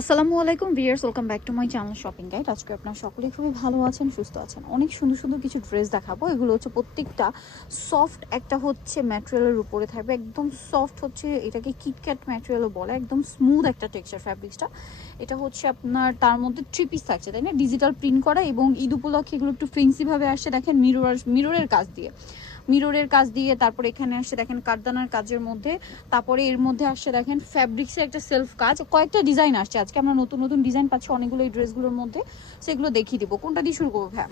আসসালামু আলাইকুম viewers, welcome back to my channel shopping guide. আজকে আপনারা সকলেই খুবই ভালো আছেন, সুস্থ আছেন। অনেক সুন্দর সুন্দর কিছু ড্রেস দেখাবো। এগুলো হচ্ছে প্রত্যেকটা সফট, একটা হচ্ছে ম্যাটেরিয়ালের উপরে থাকবে, একদম সফট, হচ্ছে এটাকে কিটক্যাট ম্যাটেরিয়ালও বলে, একদম স্মুথ একটা টেক্সচার ফ্যাব্রিক্সটা। এটা হচ্ছে আপনার, তার মধ্যে 3 পিস থাকছে, তাই না? ডিজিটাল প্রিন্ট করা, এবং ঈদ উপলক্ষে এগুলো একটু ফেন্সিভাবে আসছে। দেখেন মিররের কাজ দিয়ে তারপরে এখানে আসছে দেখেন কারদানার কাজের মধ্যে। তারপরে এর মধ্যে আসছে দেখেন ফ্যাব্রিক্সের একটা সেলফ কাজ, কয়েকটা ডিজাইন আসছে। আজকে আমরা নতুন নতুন ডিজাইন পাচ্ছি অনেকগুলো এই ড্রেসগুলোর মধ্যে, সেগুলো দেখিয়ে দিব। কোনটা দিয়ে শুরু করবো ভাইয়া?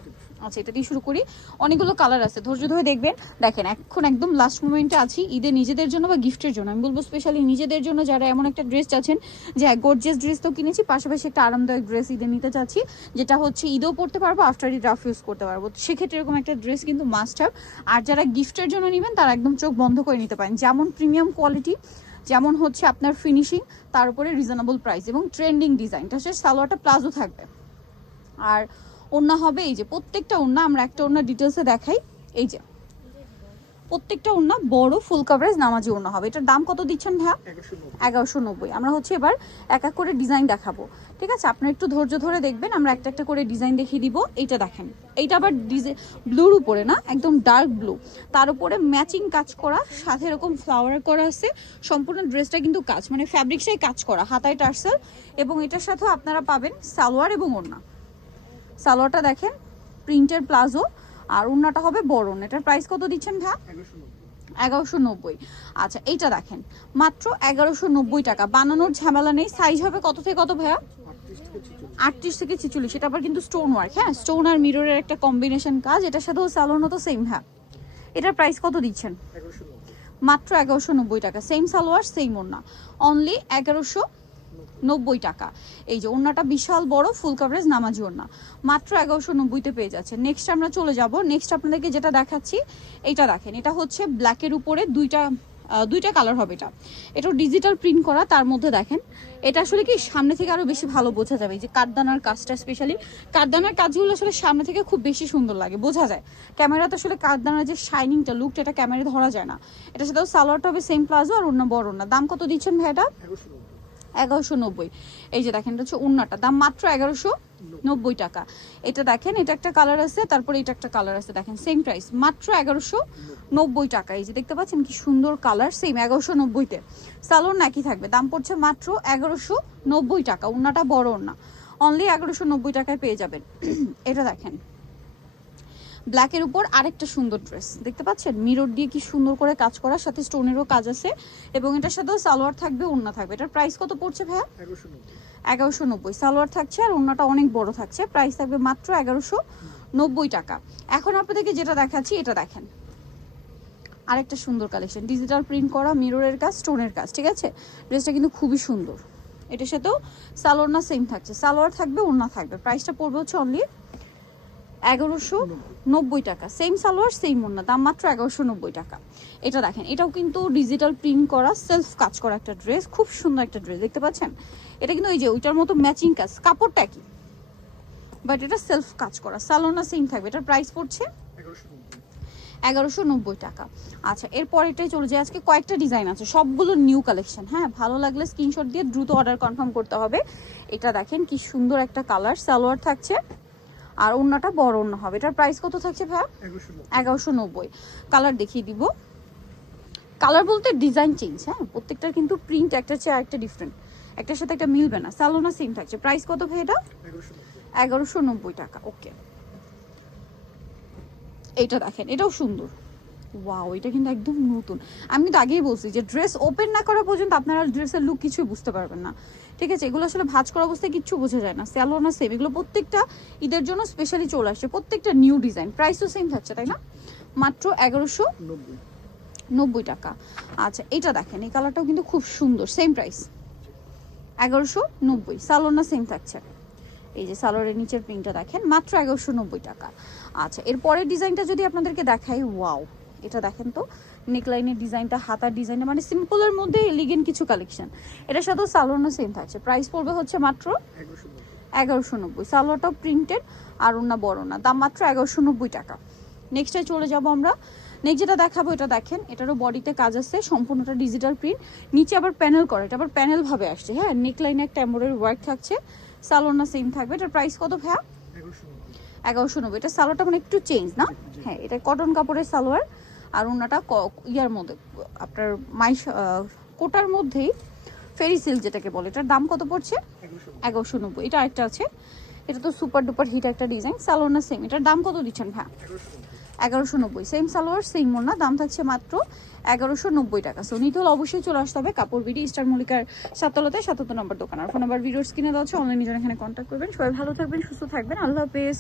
আচ্ছা, এটা দিয়ে শুরু করি। অনেকগুলো কালার আছে, ধৈর্য ধরে দেখবেন। দেখেন, এখন একদম লাস্ট মোমেন্টে আছি ঈদে নিজেদের জন্য বা গিফটের জন্য। আমি বলবো স্পেশালি নিজেদের জন্য, যারা এমন একটা ড্রেস চাচ্ছেন যে গর্জিয়াস ড্রেস তো কিনেছি, পাশাপাশি একটা আরামদায়ক ড্রেস ঈদে নিতে চাচ্ছি, যেটা হচ্ছে ঈদেও পরতে পারবো, আফটার ঈদ রাফ ইউজ করতে পারবো, সেক্ষেত্রে এরকম একটা ড্রেস কিন্তু মাস্ট হ্যাভ। আর যারা গিফটের জন্য নেবেন তারা একদম চোখ বন্ধ করে নিতে পারেন। যেমন প্রিমিয়াম কোয়ালিটি, যেমন হচ্ছে আপনার ফিনিশিং, তার উপরে রিজনেবল প্রাইস এবং ট্রেন্ডিং ডিজাইনটা হচ্ছে সালোয়ারটা প্লাজো থাকবে। আর ওড়না হবে এই যে, প্রত্যেকটা ওড়না আমরা একটা ওড়না ডিটেলসে দেখাই। এই যে প্রত্যেকটা ওড়না বড় ফুল কভারেজ নামাজি ওড়না হবে। এটার দাম কত দিচ্ছেন ভাইয়া? 1190। আমরা হচ্ছে এবার এক এক করে ডিজাইন দেখাবো, ঠিক আছে? আপনারা একটু ধৈর্য ধরে দেখবেন, আমরা একটা একটা করে ডিজাইন দেখিয়ে দিব। এইটা দেখেন, এইটা আবার ব্লুর উপরে না, একদম ডার্ক ব্লু, তার উপরে ম্যাচিং কাজ করা, সাথে এরকম ফ্লাওয়ার করা আছে। সম্পূর্ণ ড্রেসটা কিন্তু কাজ, মানে ফ্যাব্রিক্সটাই কাজ করা, হাতায় টার্সেল, এবং এটার সাথেও আপনারা পাবেন সালোয়ার এবং ওড়না। সালোয়ারটা দেখেন প্রিন্টের প্লাজো, আর ওড়নাটা হবে বড় ওড়না। এটার প্রাইস কত দিচ্ছেন ভাই? 1190। আচ্ছা, এইটা দেখেন মাত্র 1190 টাকা। বানানোর ঝামেলা নেই। সাইজ হবে কত থেকে কত ভাইয়া? 38 থেকে 46। এটা আবার কিন্তু স্টোন ওয়ার্ক, হ্যাঁ, স্টোন আর মিররের একটা কম্বিনেশন কাজ। এটার সাথেও সালোয়ারও তো সেম। হ্যাঁ, এটার প্রাইস কত দিচ্ছেন? মাত্র 1190 টাকা। সেম সালোয়ার সেম ওড়না, অনলি 1190 টাকা। এই যে ওড়নাটা বিশাল বড় ফুল কভারেজ নামাজি ওড়না, মাত্র 1190-তে পেয়ে যাচ্ছে। নেক্সট আমরা চলে যাব। নেক্সট আপনাদেরকে যেটা দেখাচ্ছি, এইটা দেখেন, এটা হচ্ছে ব্ল্যাকের উপরে দুইটা কালার হবে। এটা ডিজিটাল প্রিন্ট করা, তার মধ্যে দেখেন এটা আসলে কি সামনে থেকে আরো বেশি ভালো বোঝা যাবে। এই যে কাঠদানার কাজটা, স্পেশালি কাঠদানার কাজগুলো আসলে সামনে থেকে খুব বেশি সুন্দর লাগে, বোঝা যায়। ক্যামেরাতে আসলে কাঠদানার যে শাইনিংটা, লুকটা, এটা ক্যামেরায় ধরা যায় না। এটার সাথেও সালোয়ারটা হবে সেম প্লাজো, আর অন্য বড় না। দাম কত দিচ্ছেন ভাই এটা? 1190। এই যে দেখেন, এটা হচ্ছে ওড়নাটা, দাম মাত্র 1190 টাকা। এটা দেখেন, এটা একটা কালার আছে, তারপরে এটা একটা কালার আছে, দেখেন সেম প্রাইস, মাত্র 1190 টাকা। এই যে দেখতে পাচ্ছেন কি সুন্দর কালার, সেম 1190-তে। সালোয়ার নাকি থাকবে, দাম পড়ছে মাত্র 1190 টাকা। ওড়নাটা বড় ওড়না, অনলি 1190 টাকায় পেয়ে যাবেন। এটা দেখেন ব্ল্যাকের উপর আরেকটা সুন্দর ড্রেস, দেখতে পাচ্ছেন মিরর দিয়ে কি সুন্দর করে কাজ করার সাথে স্টোনেরও কাজ আছে, এবং এটার সাথেও সালোয়ার থাকবে, ওড়না থাকবে। এটার প্রাইস কত পড়ছে ভাইয়া? 1190। সালোয়ার থাকছে আর ওড়নাটা অনেক বড় থাকছে। প্রাইস থাকবে মাত্র 1190 টাকা। এখন আপনাদেরকে যেটা দেখাচ্ছি, এটা দেখেন আরেকটা সুন্দর কালেকশন, ডিজিটাল প্রিন্ট করা, মিররের কাজ, স্টোনের কাজ, ঠিক আছে? ড্রেসটা কিন্তু খুবই সুন্দর। এটার সাথেও সালোয়ার না সেম থাকছে, সালোয়ার থাকবে, ওড়না থাকবে। প্রাইসটা পড়বে হচ্ছে অনলি 1190 টাকা। সেম সালোয়ার সেম ওড়না, দাম মাত্র 1190 টাকা। এটা দেখেন, এটাও কিন্তু ডিজিটাল প্রিন্ট করা, সেলফ কাজ করা একটা ড্রেস, খুব সুন্দর একটা ড্রেস, দেখতে পাচ্ছেন? এটা কিন্তু এই যে ওইটার মতো ম্যাচিং কাজ, কাপড়টা কি, বাট এটা সেলফ কাজ করা, সালোয়ার না সেম থাকবে। এটার প্রাইস পড়ছে 1190 টাকা। আচ্ছা, এরপর এটাই চলে যায়। আজকে কয়েকটা ডিজাইন আছে, সবগুলো নিউ কালেকশন, হ্যাঁ। ভালো লাগলে স্ক্রিনশট দিয়ে দ্রুত অর্ডার কনফার্ম করতে হবে। এটা দেখেন কি সুন্দর একটা কালার, সালোয়ার থাকছে, আর ওড়নাটা বড় ওড়না হবে। এটার প্রাইস কত থাকছে ভাই? 1190। কালার দেখিয়ে দিব। কালার বলতে ডিজাইন চেঞ্জ, হ্যাঁ, প্রত্যেকটার কিন্তু প্রিন্ট একটা চেয়ে একটা ডিফারেন্ট, একটার সাথে একটা মিলবে না। সালোনা সেম থাকছে। প্রাইস কত ভাই এটা? 1190 টাকা। ওকে, এইটা দেখেন, এটাও সুন্দর। ওয়াও, এটা কিন্তু একদম নতুন। আমি কিন্তু আগেই বলছি যে ড্রেস ওপেন না করা পর্যন্ত আপনারা ড্রেসের লুক কিছুই বুঝতে পারবেন না, ঠিক আছে? এগুলো আসলে ভাঁজ করা অবস্থায় কিচ্ছু বোঝা যায় না। স্যালো না সেম, এগুলো প্রত্যেকটা ঈদের জন্য স্পেশালি চলে আসছে, প্রত্যেকটা নিউ ডিজাইন। প্রাইসও সেম থাকছে, তাই না? মাত্র 1190 টাকা। আচ্ছা, এটা দেখেন, এই কালারটাও কিন্তু খুব সুন্দর, সেম প্রাইস 1190। সালোয়ার না সেম থাকছে। এই যে সালোয়ারের নিচের প্রিন্টটা দেখেন, মাত্র 1190 টাকা। আচ্ছা, এর পরের ডিজাইনটা যদি আপনাদেরকে দেখাই, ওয়াও, এটা দেখেন তো, নেকলাইনের ডিজাইনটা, হাতার ডিজাইনটা, মানে সিম্পলের মধ্যে এলিগেন্ট কিছু কালেকশন। এটার সাথেও সালোয়ারও সেম থাকছে। প্রাইস পড়বে হচ্ছে মাত্র 1190। সালোয়ারটাও প্রিন্টেড, আর ওনা বড় না, দাম মাত্র 1190 টাকা। নেক্সটে চলে যাব আমরা। নেক্সট যেটা দেখাবো এটা দেখেন, এটারও বডিতে কাজ আছে, সম্পূর্ণটা ডিজিটাল প্রিন্ট, নিচে আবার প্যানেল করা, এটা আবার প্যানেল ভাবে আসছে। হ্যাঁ, নেকলাইনে একটা এমব্রয়ডারি ওয়ার্ক থাকছে, সালোয়ার না সেম থাকবে। এটার প্রাইস কত ভাইয়া? 1190। এটা সালোয়ারটা মানে একটু চেঞ্জ না? হ্যাঁ, এটা কটন কাপড়ের সালোয়ার, আর ওনাটা ইয়ার মধ্যে আপনার কোটার মধ্যেই ফেরি সিল্ক যেটাকে বলে। এটার দাম কত পড়ছে? 1190। এটা আরেকটা আছে, এটা তো সুপার ডুপার হিট একটা ডিজাইন, সালোয়ার না সেম। এটার দাম কত দিচ্ছেন ভাই? 1190। সেম সালোয়ার সেম ওড়না, দাম থাকছে মাত্র 1190 টাকা। সো নিতে হলে অবশ্যই চলে আসতে হবে কাপড় বিডি, স্টার মল্লিকার 7 নম্বর দোকান। আর ফোন নাম্বার ভিডিওর স্ক্রিনে দেওয়া আছে, অনলাইনে যারা এখানে কন্ট্যাক্ট করবেন। সবাই ভালো থাকবেন, সুস্থ থাকবেন, আল্লাহ হাফেজ।